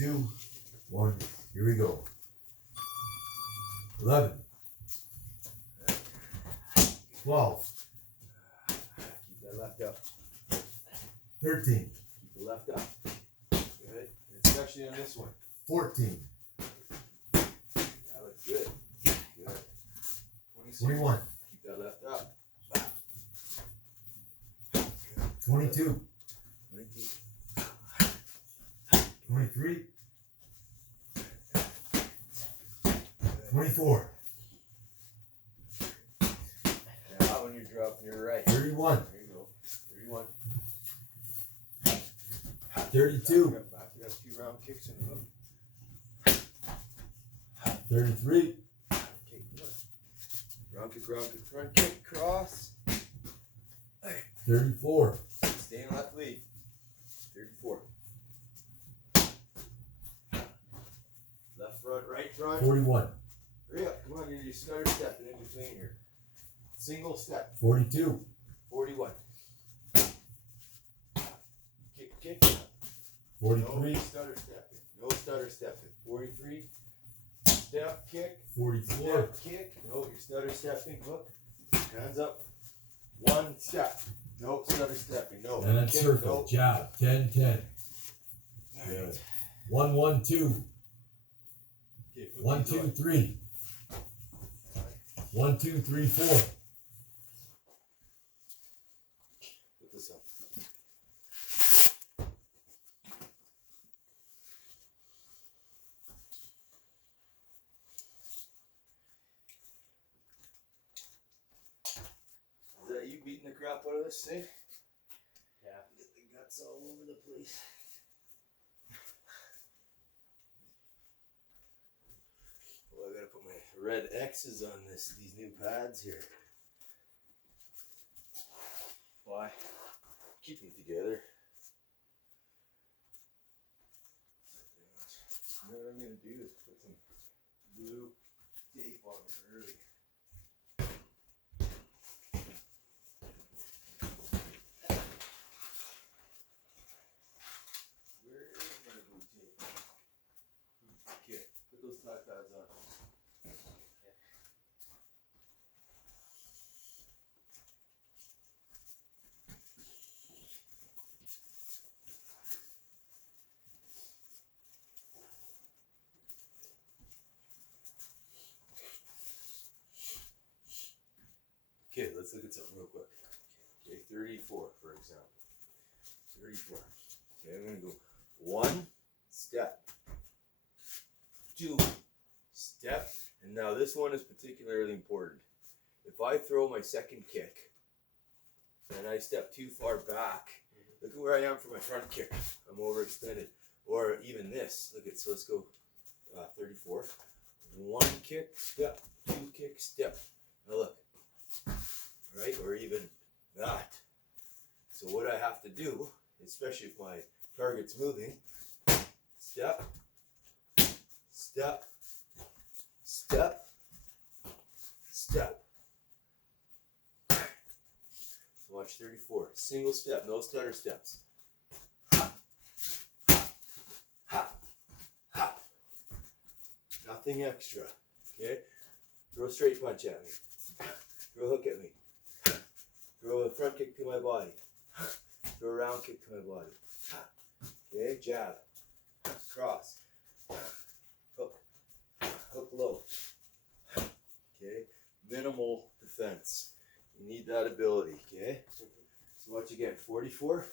2, 1. Here we go. 11. 12. Keep that left up. 13. Keep the left up. Good. Especially on this one. 14. That looks good. Good. 21. Keep that left up. 22. 22. 23. 24. Now when you're dropping your right. 31. There you go. 31. 32. Back it up. 2 round kicks in a hook. 33. Okay, good. Round kick, front kick, cross. 34. Stay in left lead. 34. Left front, right front. 41. Hurry up, come on, you're just stutter stepping in between here. Single step. 42. 41. Kick. 43. No stutter stepping. No stutter stepping. 43. Step, kick. 44. Step, kick. No, you're stutter stepping. Hook. Hands up. 1 step. No stutter stepping. No. And then kick. circle. No. Jab. 10, 10. Good. 1, 1, 2. Okay, 1, 2, 3. 1, 2, 3, 4. Put this up. Is that you beating the crap out of this thing? Yeah. Get the guts all over the place. Well, I gotta put my red X's on these new pads here. Why? Keep them together. You know what I'm gonna do is put some blue tape on them early. Where is my blue tape? Okay, put those tie pads on. Okay, let's look at something real quick. Okay, 34, for example. 34. Okay, I'm gonna go 1 step, 2 step, and now this one is particularly important. If I throw my second kick and I step too far back, look at where I am for my front kick. I'm overextended. Or even this. Look at, so let's go 34. 1 kick, step, 2 kick, step. Now look. Right? Or even that. So what I have to do, especially if my target's moving, step, step, step, step. So watch 34. Single step, no stutter steps. Hop, hop, hop. Nothing extra. Okay? Throw a straight punch at me. Throw a hook at me. Throw a front kick to my body. Throw a round kick to my body. Okay, jab. Cross. Hook. Hook low. Okay, minimal defense. You need that ability, okay? So watch again, 44.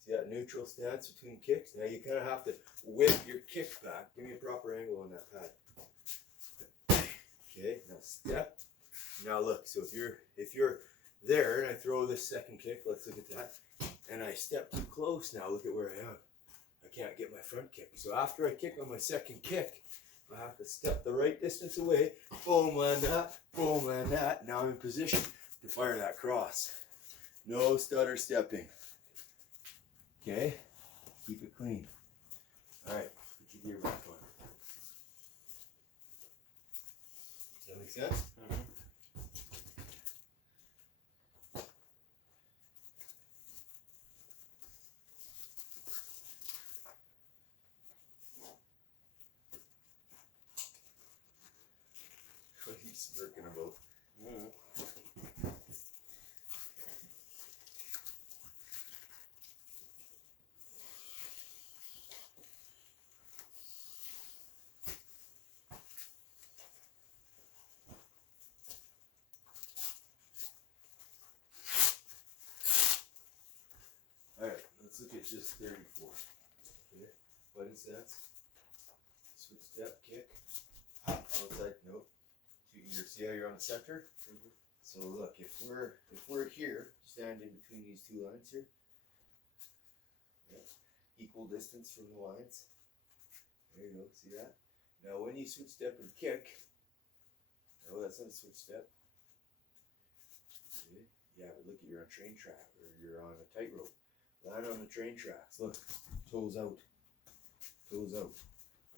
See that neutral stance between kicks? Now you kind of have to whip your kick back. Give me a proper angle on that pad. Okay, now step. Now look, so if you're there and I throw this second kick, let's look at that, and I step too close now, look at where I am. I can't get my front kick. So after I kick on my second kick, I have to step the right distance away, boom, land that. Now I'm in position to fire that cross. No stutter stepping. Okay, keep it clean. All right, put your gear back on. Does that make sense? he's smirking about. Alright, let's look at just 34. Okay, button stance. Switch step, kick. Outside, nope. You see how you're on the center? So look, if we're here, standing between these two lines here, equal distance from the lines. There you go, see that? Now when you switch step and kick, no, that's not a switch step. See? Yeah, but look, you're on train track, or you're on a tightrope. Land on the train tracks. Look, toes out. Toes out.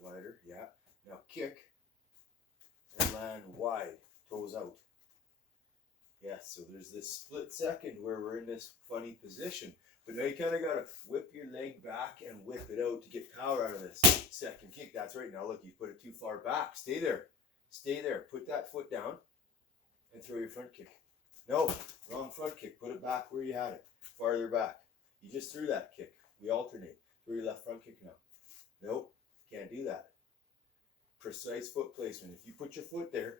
Wider, yeah. Now kick and land wide, toes out. Yes, so there's this split second where we're in this funny position. But now you kind of got to whip your leg back and whip it out to get power out of this second kick. That's right. Now look, you put it too far back. Stay there. Stay there. Put that foot down and throw your front kick. No, wrong front kick. Put it back where you had it. Farther back. You just threw that kick. We alternate. Throw your left front kick now. Nope, can't do that. Precise foot placement. If you put your foot there,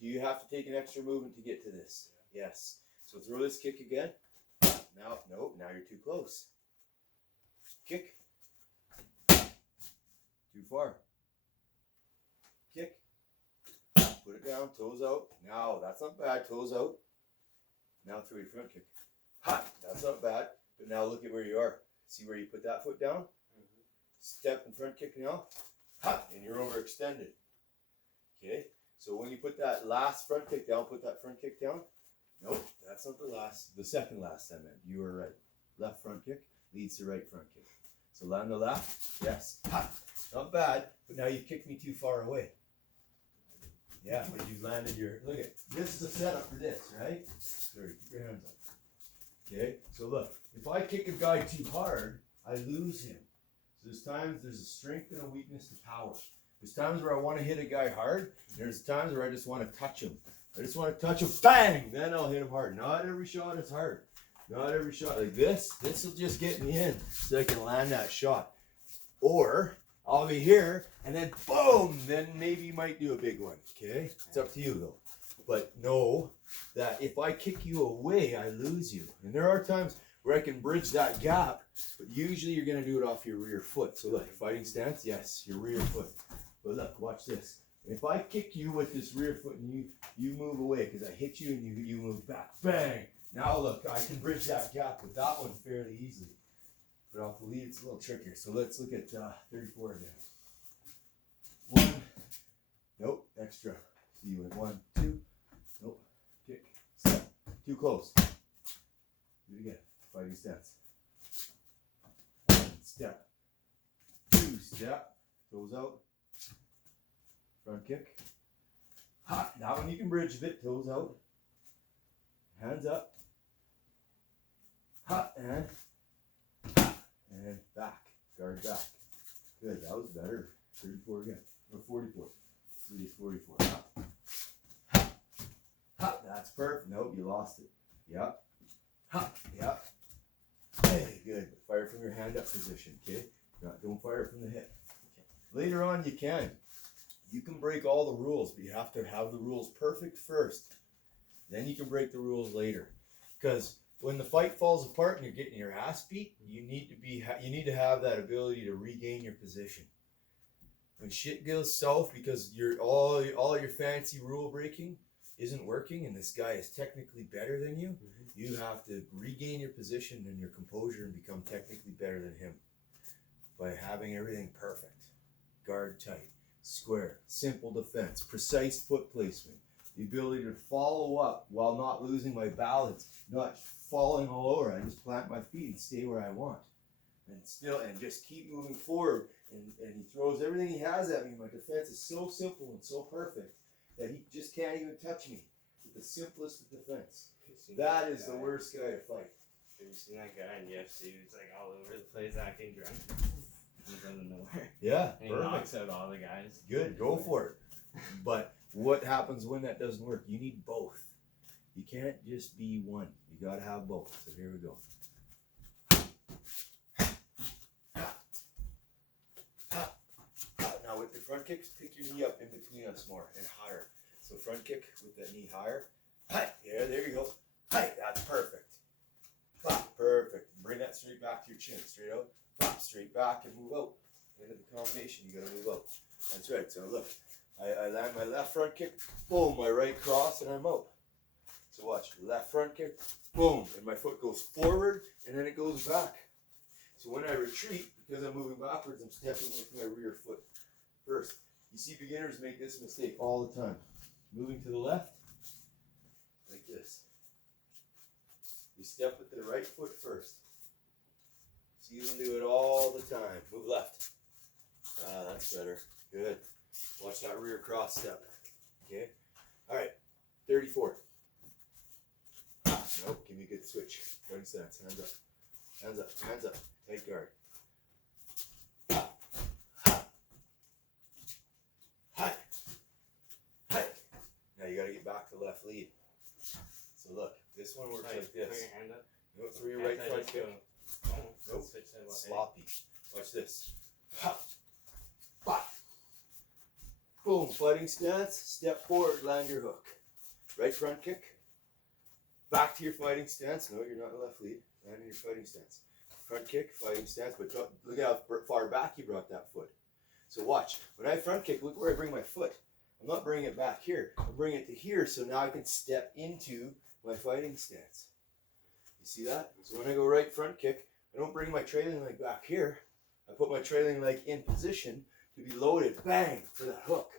do you have to take an extra movement to get to this? Yes. So throw this kick again. Now, nope, now you're too close. Kick. Too far. Kick. Put it down, toes out. Now, that's not bad, toes out. Now throw your front kick. Ha! That's not bad. But now look at where you are. See where you put that foot down? Step and front kick now. Ha! And you're overextended. Okay? So when you put that last front kick down, put that front kick down. Nope, that's not the second last I meant. You were right. Left front kick leads to right front kick. So land the left. Yes. Ha! Not bad, but now you kicked me too far away. Yeah, but you landed your, look at, this is a setup for this, right? There, keep your hands up. Okay, so look, if I kick a guy too hard, I lose him. So there's a strength and a weakness to power. There's times where I want to hit a guy hard, and there's times where I just want to touch him. I just want to touch him, bang! Then I'll hit him hard. Not every shot is hard. Not every shot. Like this will just get me in so I can land that shot. Or I'll be here, and then boom! Then maybe you might do a big one, okay? It's up to you though. But know that if I kick you away, I lose you. And there are times where I can bridge that gap, but usually you're going to do it off your rear foot. So look, fighting stance, yes, your rear foot. But look, watch this. If I kick you with this rear foot and you move away because I hit you and you move back, bang! Now look, I can bridge that gap with that one fairly easily. But off the lead, it's a little trickier. So let's look at 34 again. 1, nope, extra. So you went 1, 2, nope, kick, step, too close. Do it again, fighting stance. 1 step, 2 step, toes out, front kick. Ha! Now when you can bridge a bit, toes out, hands up. Ha! And back, guard back. Good, that was better. 34 again, or 44. 44. Ha! Ha! Ha! That's perfect. Nope, you lost it. Yep. Ha! Yep. Hey, good. Fire from your hand up position, okay? Don't fire from the hip. Later on, you can. You can break all the rules, but you have to have the rules perfect first. Then you can break the rules later. Because when the fight falls apart and you're getting your ass beat, you need to have that ability to regain your position. When shit goes south because all your fancy rule breaking isn't working and this guy is technically better than you, you have to regain your position and your composure and become technically better than him by having everything perfect. Guard tight, square, simple defense, precise foot placement, the ability to follow up while not losing my balance, not falling all over. I just plant my feet and stay where I want. And just keep moving forward. And he throws everything he has at me. My defense is so simple and so perfect that he just can't even touch me with the simplest of defense. That is the worst guy to fight. Have you seen that guy in UFC who's like all over the place acting drunk? He doesn't know where. Yeah, And he knocks out all the guys. Good, go for it. But What happens when that doesn't work? You need both. You can't just be one. You gotta have both. So here we go. Now with the front kicks, pick your knee up in between us more and higher. So front kick with that knee higher. Hi, yeah, there you go. Hi, that's perfect. Pop, perfect. Bring that straight back to your chin, straight out. Pop, straight back and move out. End of the combination, you gotta move out. That's right. So look, I land my left front kick, boom, my right cross, and I'm out. So watch, left front kick, boom, and my foot goes forward, and then it goes back. So when I retreat, because I'm moving backwards, I'm stepping with my rear foot first. You see beginners make this mistake all the time. Moving to the left, like this. You step with the right foot first. See them do it all the time. Move left. Ah, that's better. Good. Watch that rear cross step. Okay? Alright. 34. Nope. Give me a good switch. Fighting stance. Hands up. Hands up. Hands up. Tight guard. Hi. Hi. Now you gotta get back to left lead. So look, this one works like this. Put your hand up. Nope, through your right front kick. Nope. Switch to what, Sloppy. Watch this. Ha. Bah. Boom. Fighting stance. Step forward. Land your hook. Right front kick. Back to your fighting stance. No, you're not in left lead. Land in your fighting stance. Front kick. Fighting stance. But look at how far back you brought that foot. So watch. When I front kick, look where I bring my foot. I'm not bringing it back here. I'm bringing it to here, so now I can step into my fighting stance. You see that? So when I go right front kick, I don't bring my trailing leg back here. I put my trailing leg in position to be loaded, bang, for that hook.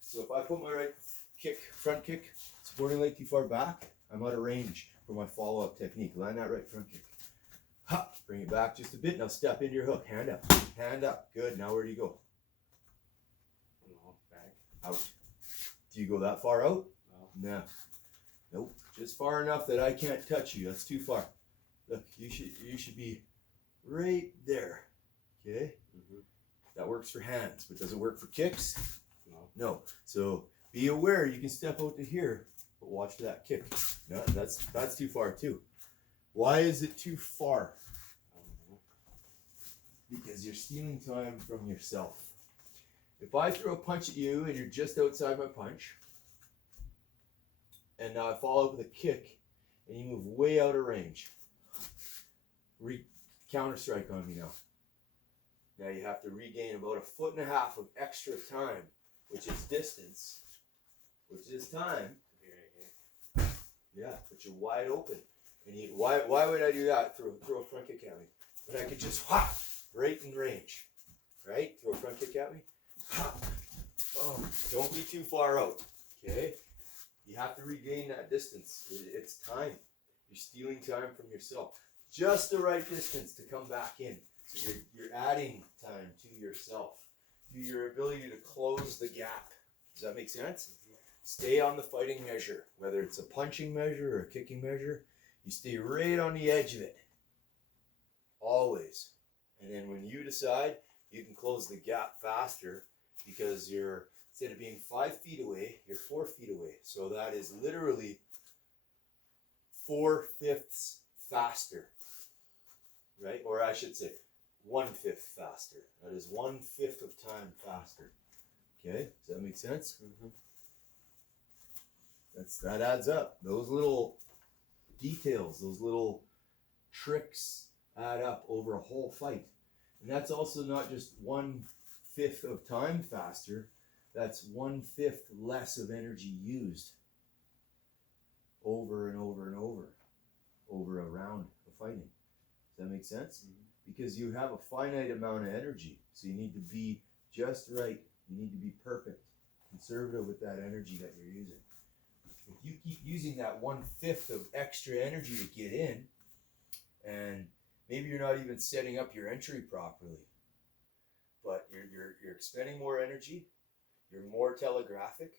So if I put my right kick, front kick, supporting leg too far back, I'm out of range for my follow-up technique. Land that right front kick. Ha! Bring it back just a bit. Now step into your hook. Hand up. Hand up. Good. Now where do you go? No, back. Out. Do you go that far out? No. No. Nope. Just far enough that I can't touch you. That's too far. Look, you should be right there. Okay? Mm-hmm. That works for hands, but does it work for kicks? No. No. So be aware you can step out to here, but watch for that kick. No, that's too far too. Why is it too far? Because you're stealing time from yourself. If I throw a punch at you and you're just outside my punch, and now I follow up with a kick, and you move way out of range, counter strike on me now. Now you have to regain about 1.5 foot of extra time, which is distance, which is time. Yeah, but you're wide open. And why would I do that? Throw a front kick at me. But I could just whop right in range. Right? Throw a front kick at me. Hop. Boom. Don't be too far out. Okay? You have to regain that distance. It's time. You're stealing time from yourself. Just the right distance to come back in. So you're adding time to yourself. To your ability to close the gap. Does that make sense? Stay on the fighting measure. Whether it's a punching measure or a kicking measure, you stay right on the edge of it. Always. And then when you decide, you can close the gap faster because you're, instead of being 5 feet away, you're 4 feet away. So that is literally 4/5 faster. Right? Or I should say 1/5 faster. That is 1/5 of time faster. Okay? Does that make sense? Mm-hmm. That adds up. Those little details, those little tricks add up over a whole fight. And that's also not just 1/5 of time faster, that's 1/5 less of energy used over and over and over a round of fighting. Does that make sense? Mm-hmm. Because you have a finite amount of energy, so you need to be just right. You need to be perfect, conservative with that energy that you're using. If you keep using that 1/5 of extra energy to get in, and maybe you're not even setting up your entry properly, but you're expending more energy, you're more telegraphic,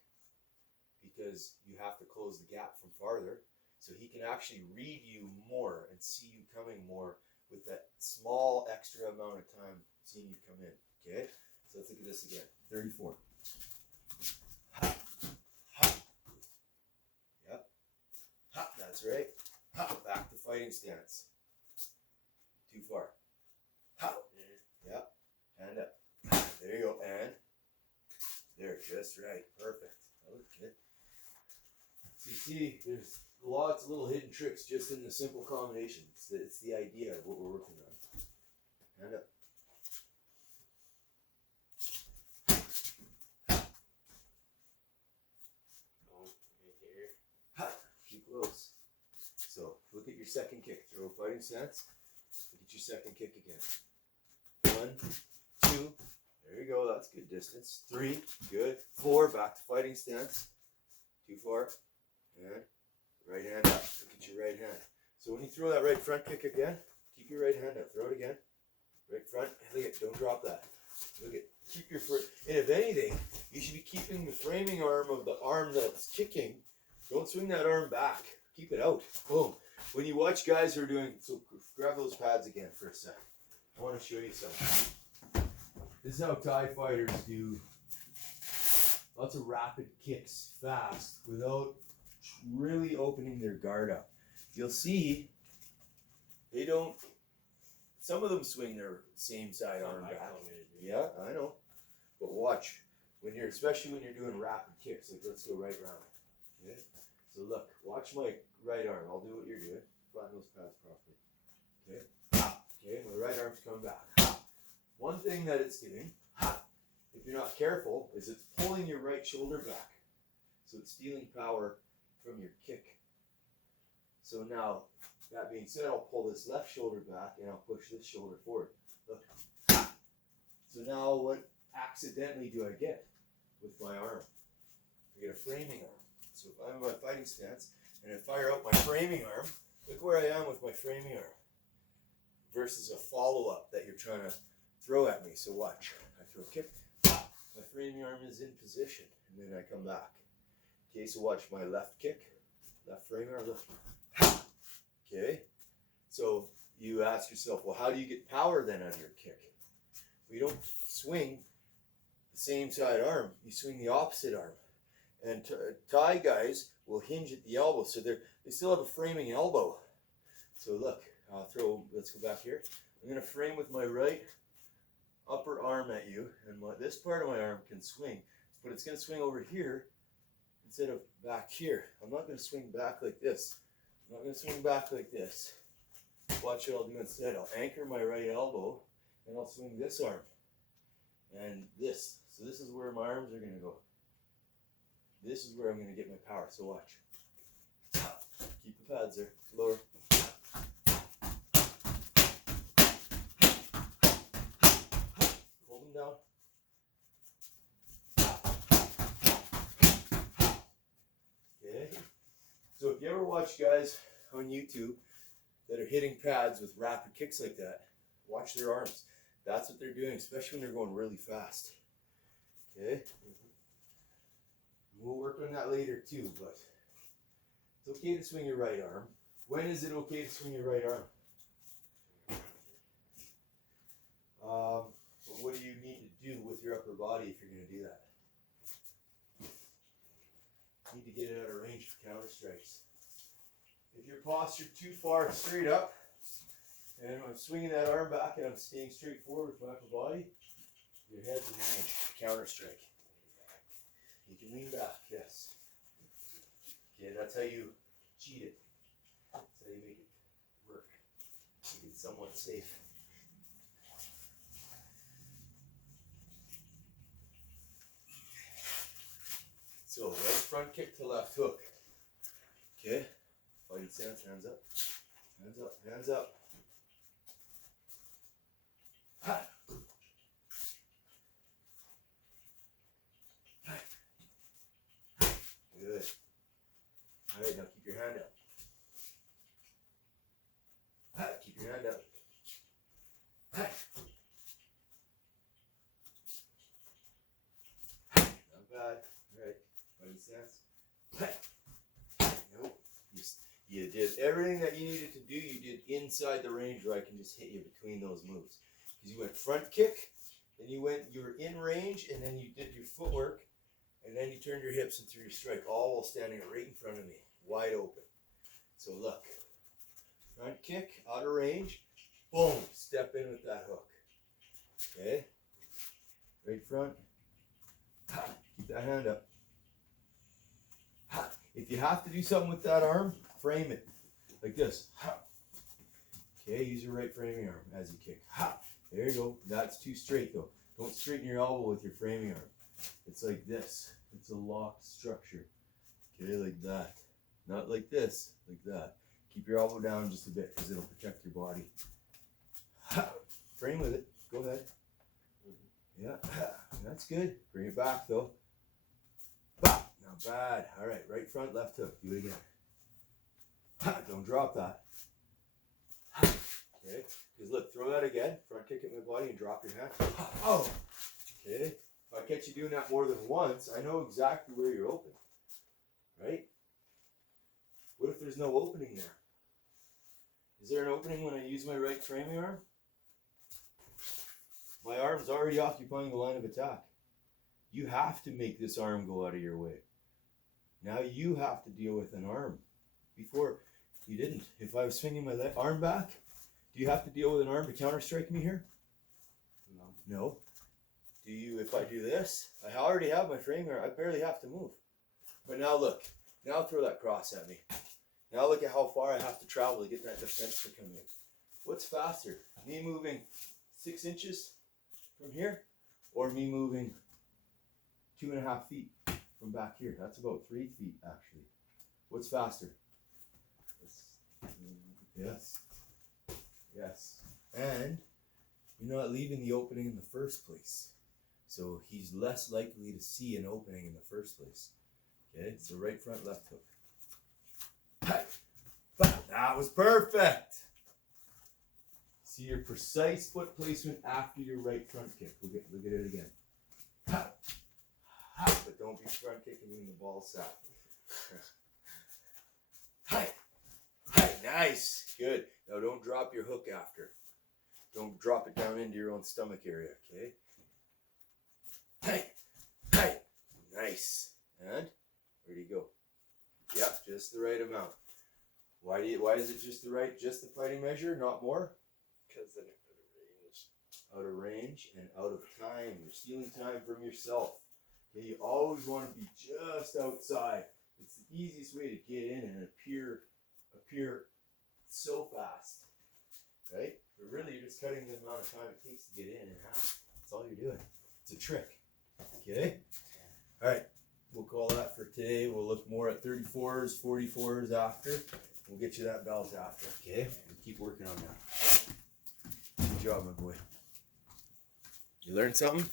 because you have to close the gap from farther, so he can actually read you more and see you coming more with that small extra amount of time seeing you come in. Okay? So let's look at this again. 34. Ha. stance, right? Ha, back to fighting stance. Too far. Ha, yep, hand up. There you go, and there, just right, perfect. That looks good. So you see, there's lots of little hidden tricks just in the simple combination. It's the idea of what we're working on. Hand up. Oh, right here. Ha, keep close. So look at your second kick. Throw a fighting stance. Look at your second kick again. 1, 2. There you go. That's good distance. 3. Good. 4. Back to fighting stance. Too far. And right hand up. Look at your right hand. So when you throw that right front kick again, keep your right hand up. Throw it again. Right front. Look at. Don't drop that. Look at. Keep your foot. And if anything, you should be keeping the framing arm of the arm that's kicking. Don't swing that arm back. Keep it out. Boom. When you watch guys who are doing, so grab those pads again for a sec. I want to show you something. This is how Thai fighters do lots of rapid kicks fast without really opening their guard up. You'll see they don't, some of them swing their same side arm back. Yeah, I know. But watch, especially when you're doing rapid kicks, like let's go right round. Okay? So look, watch my right arm. I'll do what you're doing. Flatten those pads properly. Okay? Okay, my right arm's coming back. One thing that it's doing, if you're not careful, is it's pulling your right shoulder back. So it's stealing power from your kick. So now, that being said, I'll pull this left shoulder back and I'll push this shoulder forward. Look. So now what accidentally do I get with my arm? I get a framing arm. So if I'm in my fighting stance and I fire out my framing arm, look where I am with my framing arm versus a follow-up that you're trying to throw at me. So watch. I throw a kick. My framing arm is in position and then I come back. Okay, so watch my left kick. Left framing arm, left. Okay, so you ask yourself, well, how do you get power then out of your kick? Well, you don't swing the same side arm. You swing the opposite arm. And Thai guys will hinge at the elbow, so they still have a framing elbow. So look, let's go back here. I'm going to frame with my right upper arm at you, and this part of my arm can swing, but it's going to swing over here instead of back here. I'm not going to swing back like this. I'm not going to swing back like this. Watch what I'll do instead. I'll anchor my right elbow, and I'll swing this arm. And this. So this is where my arms are going to go. This is where I'm going to get my power. So watch. Keep the pads there. Lower. Hold them down. Okay. So if you ever watch guys on YouTube that are hitting pads with rapid kicks like that, watch their arms. That's what they're doing, especially when they're going really fast. Okay? We'll work on that later too, but it's okay to swing your right arm. When is it okay to swing your right arm? But what do you need to do with your upper body if you're going to do that? You need to get it out of range for counter strikes. If you're postured too far straight up, and I'm swinging that arm back and I'm staying straight forward with my upper body, your head's in range for counter strike. You can lean back, yes. Okay, that's how you cheat it. That's how you make it work. Make it somewhat safe. So, right front kick to left hook. Okay, fighting stance, hands up. Hands up, hands up. Ha. Good. All right, now keep your hand up. Keep your hand up. Not bad. All right, fighting stance. Nope. You did everything that you needed to do. You did inside the range where I can just hit you between those moves. Because you went front kick, then you were in range, and then you did your footwork. And then you turned your hips and threw your strike, all while standing right in front of me, wide open. So look, front kick, out of range, boom, step in with that hook. Okay, right front, ha, keep that hand up. Ha. If you have to do something with that arm, frame it like this. Ha. Okay, use your right framing arm as you kick. Ha. There you go. That's too straight though. Don't straighten your elbow with your framing arm. It's like this. It's a locked structure. Okay, like that. Not like this, like that. Keep your elbow down just a bit because it'll protect your body. Ha. Frame with it. Go ahead. Yeah, that's good. Bring it back though. Bah. Not bad. All right, right front, left hook. Do it again. Ha. Don't drop that. Ha. Okay, because look, throw that again. Front kick at my body and drop your hand. Ha. Oh. Okay. If I catch you doing that more than once, I know exactly where you're open. Right? What if there's no opening there? Is there an opening when I use my right framing arm? My arm's already occupying the line of attack. You have to make this arm go out of your way. Now you have to deal with an arm. Before, you didn't. If I was swinging my arm back, do you have to deal with an arm to counter-strike me here? No. No. Do you, if I do this, I already have my framing arm. I barely have to move. But now look. Now throw that cross at me. Now look at how far I have to travel to get that defense to come in. What's faster? Me moving 6 inches from here, or me moving 2.5 feet from back here? That's about 3 feet actually. What's faster? Yes. Yes. And you're not leaving the opening in the first place. So he's less likely to see an opening in the first place. Okay, so right front, left hook. That was perfect. See your precise foot placement after your right front kick. Look at it again. But don't be front kicking me in the ball sack. Nice. Good. Now don't drop your hook after. Don't drop it down into your own stomach area, okay? Nice. And where do you go? Yep, just the right amount. Why is it just the fighting measure, not more? Because then you're Out of range and out of time. You're stealing time from yourself. Okay, you always want to be just outside. It's the easiest way to get in and appear so fast. Right? But really you're just cutting the amount of time it takes to get in half. That's all you're doing. It's a trick. Okay? Alright. We'll call that for today. We'll look more at 34s, 44s after. We'll get you that belt after, okay? We'll keep working on that. Good job, my boy. You learned something?